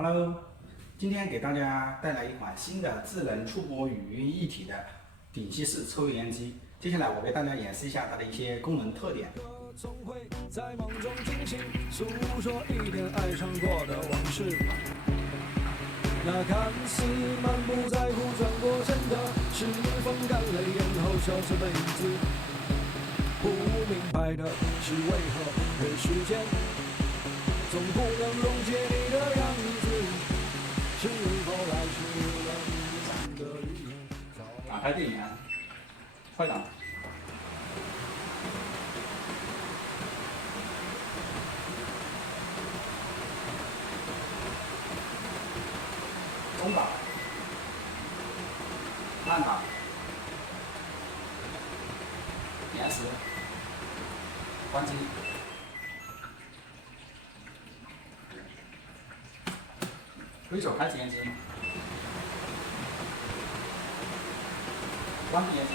Hello，今天给大家带来一款新的智能触摸语音一体的顶吸式抽油烟机。接下来我给大家演示一下它的一些功能特点。总会在梦中惊醒，诉说一点爱上过的往事。那看似满不在乎转过身的，是风干了眼后笑着妹子。不明白的是为何人世间总不能溶解你的样子，是否来迟了你的语言？打开电源，快档，中档，慢档，延时，关机。挥手开启烟机，关闭烟机。